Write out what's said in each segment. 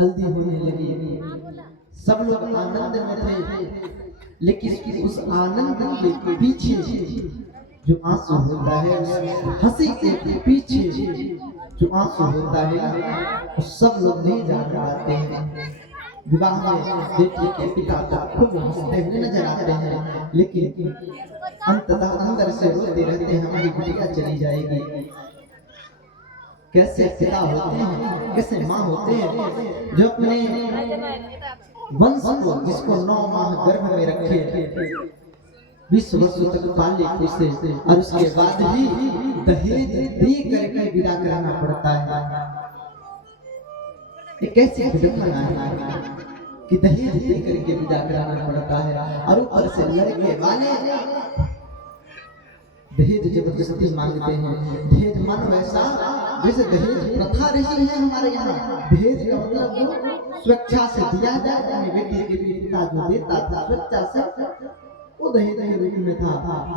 हल्दी होने लगी, सब लोग आनंद में थे, लेकिन उस आनंद के पीछे जो आंसू होता है, हंसी के पीछे जो आंसू होता है, वो सब लोग नहीं जान पाते हैं। विवाह में बेटी के पिता खूब हंसते हुए नजर आते हैं, लेकिन अंततः अंदर से रोते रहते हैं, हमारी बिटिया चली जाएगी। कैसे पिता होते हैं, कैसे माँ होते हैं जो अपने वंश को, जिसको 9 माह गर्भ में रखे, 20 वर्षों तक पाले पोसे, और उसके बाद भी दहेज दे करके विदा कराना पड़ता है। ये कैसी घटना है कि दहेज दे करके विदा कराना पड़ता है, और ऊपर से लड़के वाले दहेज जबरदस्ती मांगते हैं। दहेज मन वैसा जैसे दहेज प्रथा रही है हमारे यहाँ। दहेज का मतलब स्वेच्छा से दिया जाए, अपने बेटे के लिए पिता जो देता था स्वेच्छा से, वो दहेज के रूप में था।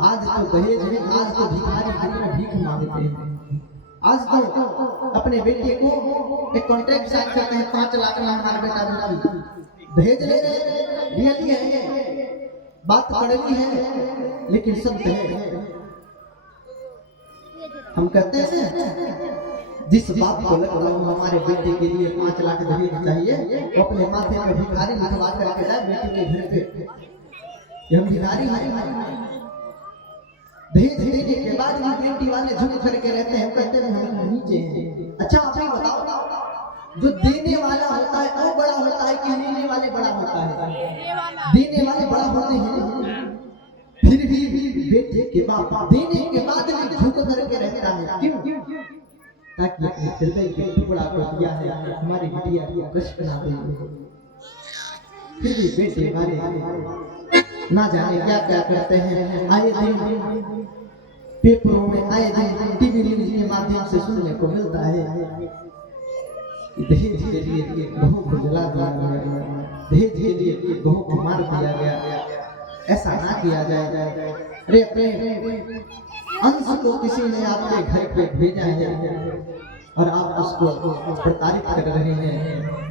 आज तो दहेज में, आज तो भिखारी घर में भीख मांगते हैं। आज तो अपने बेटे को एक कॉन्ट्रैक्ट साइन करते हैं, 5 लाख में हमारा बेटा बेटी दहेज ले रहे हैं। बात कड़वी है लेकिन सब दहेज। हम कहते हैं जिस बाप को लग रहा हो हमारे बेटे के लिए 5 लाख दहेज चाहिए, वो अपने माथे पर भिखारी लिखवा करके जाए बेटे के घर पे, हम भिखारी हैं। दहेज देने के बाद भी बेटी वाले झुक करके रहते हैं, कहते हैं हम नीचे हैं। अच्छा आप ही बताओ, जो देने वाला होता है वो बड़ा होता है कि लेने वाले बड़ा होता है? देने वाले बड़ा होते हैं। फिर भी बेटे के बाप देने के बाद भी झुक करके रहता है। क्यों? ताकि अपने हृदय के टुकड़ा को दिया है हमारी बिटिया को कष्ट ना दे। फिर भी बेटे हमारे ना जाने क्या क्या करते हैं। आए दिन पेपरों में, आए दिन टीवी न्यूज के माध्यम से सुनने को मिलता है दहेज के लिए बहू को जला दिया गया, दहेज के लिए बहू को मार दिया गया। ऐसा ना किया जाए। अरे अपने अंश को किसी ने आपके घर पे भेजा है और आप उसको प्रताड़ित कर रहे हैं,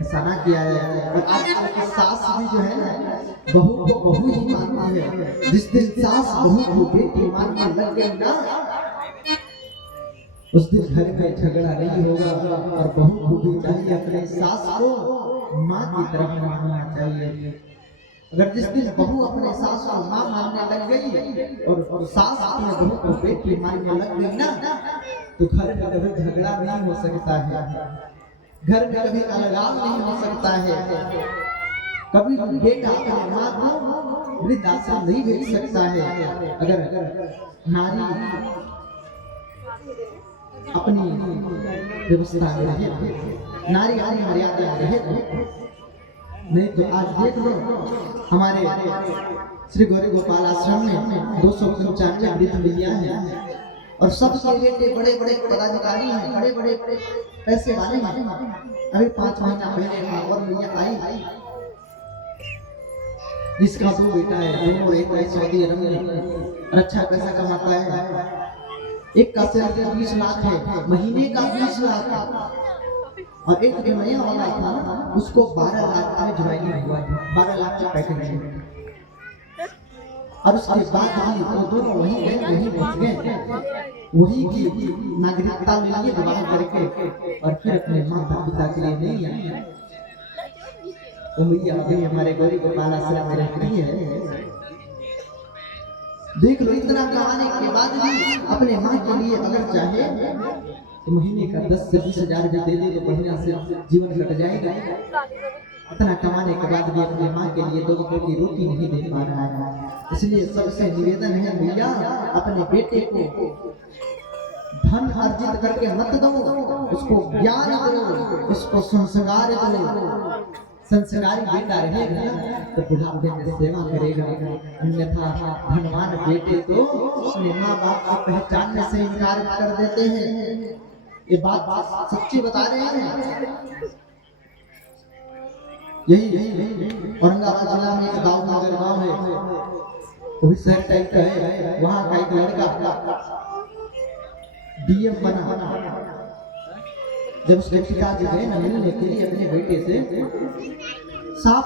ऐसा ना किया जाए। और आजकल की सास भी जो है ना, बहू को बहू ही मानती है। जिस दिन सास बहू को बेटी मानने लग गई ना, उस दिन घर में झगड़ा नहीं होगा। और बहू को भी चाहिए अपने सास को माँ की तरफ मानना चाहिए। अगर जिस दिन बहू अपने सास को माँ मानने लग गई और सास अपने बहू को बेटी मानने लग गई ना, तो घर में कभी झगड़ा नहीं हो सकता है, घर में कभी अलगाव नहीं हो सकता है। कभी बेटा अपने माँ को वृद्धाश्रम नहीं भेज सकता है। अगर नारी अपनी व्यवस्था में रहे, नारी अपनी मर्यादा में रहे। नहीं तो आज देख लो हमारे श्री गौरी गोपाल आश्रम में 295 वृद्ध मैया हैं और सबके बेटे बड़े बड़े पदाधिकारी हैं, बड़े बड़े पैसे वाले हैं। अभी 5 महीना पहले और मैया आई जिसका 2 बेटा है, दोनों एक है सऊदी अरब में, अच्छा पैसा कमाता है। एक का सैलरी 20 लाख है, महीने का 20 लाख। और एक जो नया वाला था उसको 12 लाख में ज्वाइनिंग हुआ है, 12 लाख का पैकेज। और उसके बाद वो दोनों वहीं गए, वहीं बच गए, वहीं की नागरिकता ले लिए विवाह करके, और फिर अपने माता पिता के लिए नहीं आए। वो मैया अभी हमारे गौरी गोपाल आश्रम में रहती है। देख लो इतना कमाने के बाद भी अपने माँ के लिए अगर चाहे तो महीने का 10 से 20 हजार भी दे दे तो बढ़िया से जीवन कट जाएगा। इतना कमाने के बाद भी अपने माँ के लिए 2 वक्त की रोटी नहीं दे पा रहा है। इसलिए सबसे निवेदन है भैया, अपने बेटे को धन अर्जित करके मत दो, उसको ज्ञान दो, उसको संस्कार दो। संस्कारी बेटा रहेगा तो बुढ़ापे में सेवा करेगा। अन्यथा धनवान बेटे तो अपने माँ बाप को पहचानने से इनकार कर देते हैं। ये बात सच्ची बता रहे हैं। यही औरंगाबाद जिला में एक दाऊदनगर गांव है, वो भी शहर टाइप का है। वहां का एक लड़का डीएम बना। जब उसके पिताजी गए ना मिलने के लिए अपने बेटे से, साफ